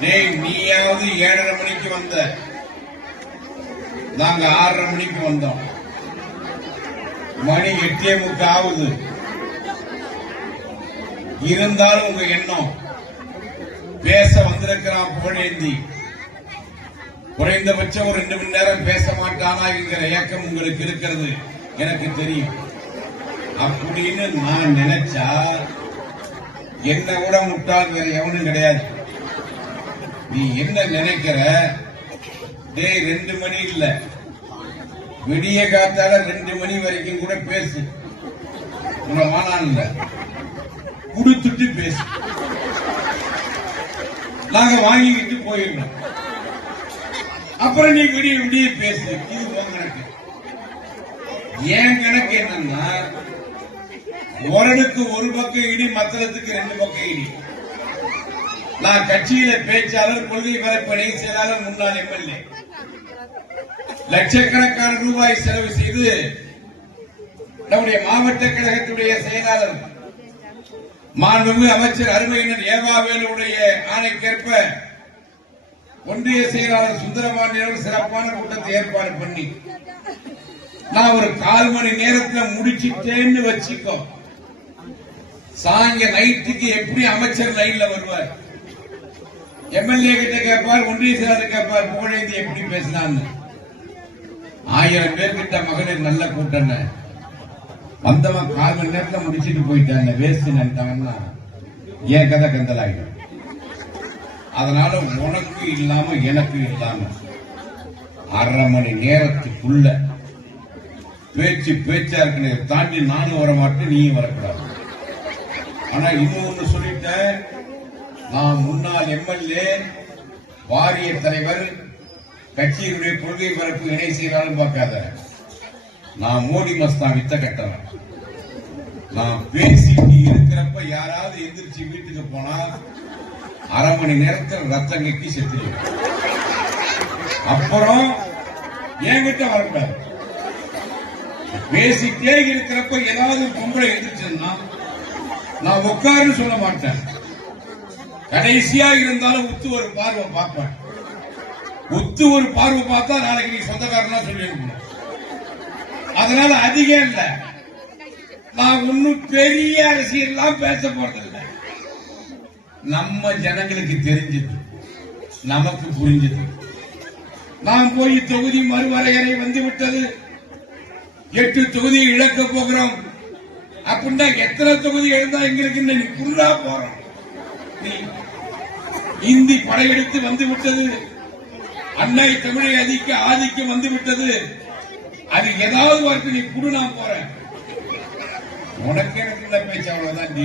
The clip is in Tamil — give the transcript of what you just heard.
டேய் நீயாவது ஏழரை மணிக்கு வந்த. நாங்க ஆறரை மணிக்கு வந்தோம். மணி எட்டே முக்கு ஆகுது. இருந்தாலும் உங்க எண்ணம் பேச வந்திருக்கிறான் புகழேந்தி. குறைந்தபட்சம் ஒரு ரெண்டு மணி நேரம் பேச மாட்டானா என்கிற ஏக்கம் உங்களுக்கு இருக்கிறது. எனக்கு தெரியும். அப்படின்னு நான் நினைச்சா என்ன கூட முட்டாள் வேற எவனும் கிடையாது. நீ என்ன நினைக்கிற? டேய் ரெண்டு மணி இல்ல. விடிய காத்தால ரெண்டு மணி வரைக்கும் கூட பேசு. உங்களை மானான் குடுத்துட்டு பேசு. நாங்க வாங்கிக்கிட்டு போயிடணும் அப்புறம் நீ விடிய விடிய பேசு. இது உன் கணக்கு. என் கணக்கு என்னன்னா ஒரனுக்கு ஒரு பக்கம் இடி மத்தளத்துக்கு ரெண்டு பக்கம் இடி. நான் கட்சியில பேச்சாளர் கொள்கை பரப்பணி செயலாளர் முன்னாள் எம்எல்ஏ லட்சக்கணக்கான ரூபாய் செலவு செய்து நம்முடைய மாவட்ட கழகத்துடைய செயலாளர் மாண்புமிகு அமைச்சர் அருமையினர் ஏவாவேலுடைய ஆணைக்கேற்ப ஒன்றிய செயலாளர் சுந்தரபாண்டியன் சிறப்பான கூட்டத்தை ஏற்பாடு பண்ணி நான் ஒரு கால் மணி நேரத்தில் முடிச்சிட்டேன்னு வச்சுக்கோ. சாயங்க நைட்டுக்கு எப்படி அமைச்சர் லைன்ல வருவார்? எம்எல்ஏ கிட்ட கேட்பார் ஒன்றிய செயலாளர் கேட்பார் புகழேந்தி எப்படி பேசினான்னு. ஆயிரம் பேர் கிட்ட மகளிர் நல்ல கூட்டம் வந்தவன் கால் மணி நேரத்துல முடிச்சிட்டு போயிட்டாங்க வேஸ்ட் நினைத்தாங்கன்னா என் கதை கந்தலாயிடும் அதனால உனக்கு இல்லாம எனக்கு இல்லாம அரை மணி நேரத்துக்குள்ள பேச்சு பேச்சா இருக்கிறத தாண்டி நானும் வர மாட்டேன் நீயும் வரக்கூடாது. ஆனா இன்னும் ஒண்ணு சொல்லிட்டேன் நான் முன்னாள் எம்எல்ஏ வாரிய தலைவர் கட்சியினுடைய கொள்கை பரப்பு இணை செய்தாலும் பார்க்காத. நான் மோடி மஸ்தான் வித்த கட்டவன். நான் பேசிட்டு இருக்கிறப்ப யாராவது எந்திரிச்சு வீட்டுக்கு போனா அரை மணி நேரத்தில் ரத்தம் கட்டி செத்துருவேன். அப்புறம் என்கிட்ட வரக்கூடாது பேசிட்டே இருக்கிறப்ப ஏதாவது பொம்பளை எந்திரிச்சுன்னா நான் உட்காருன்னு சொல்ல மாட்டேன். கடைசியா இருந்தாலும் உத்து ஒரு பார்வை பார்ப்பேன் உத்து ஒரு பார்வை பார்த்தா நாளைக்கு நீ சொந்தக்காரனா சொல்லிருக்கணும் அதனால அதிகம் இல்லை. நான் ஒன்னும் பெரிய அரசியல்லாம் பேச போறதில்லை. நம்ம ஜனங்களுக்கு தெரிஞ்சது. நமக்கு புரிஞ்சது. நாம் போய் தொகுதி மறுவரையறை வந்து விட்டது. எட்டு தொகுதி இழக்க போகிறோம். அப்படின்னா எத்தனை தொகுதி எழுந்தா எங்களுக்கு இன்னைக்கு குன்றா போறோம். இந்தி படையெடுத்து வந்து விட்டது அன்னை தமிழை அதிக்க ஆதிக்கம் வந்து விட்டது அது ஏதாவது வரைக்கும் நீ குடு நான் போறேன். உனக்கு எனக்கு இந்த பேச்சு அவ்வளவுதான் நீ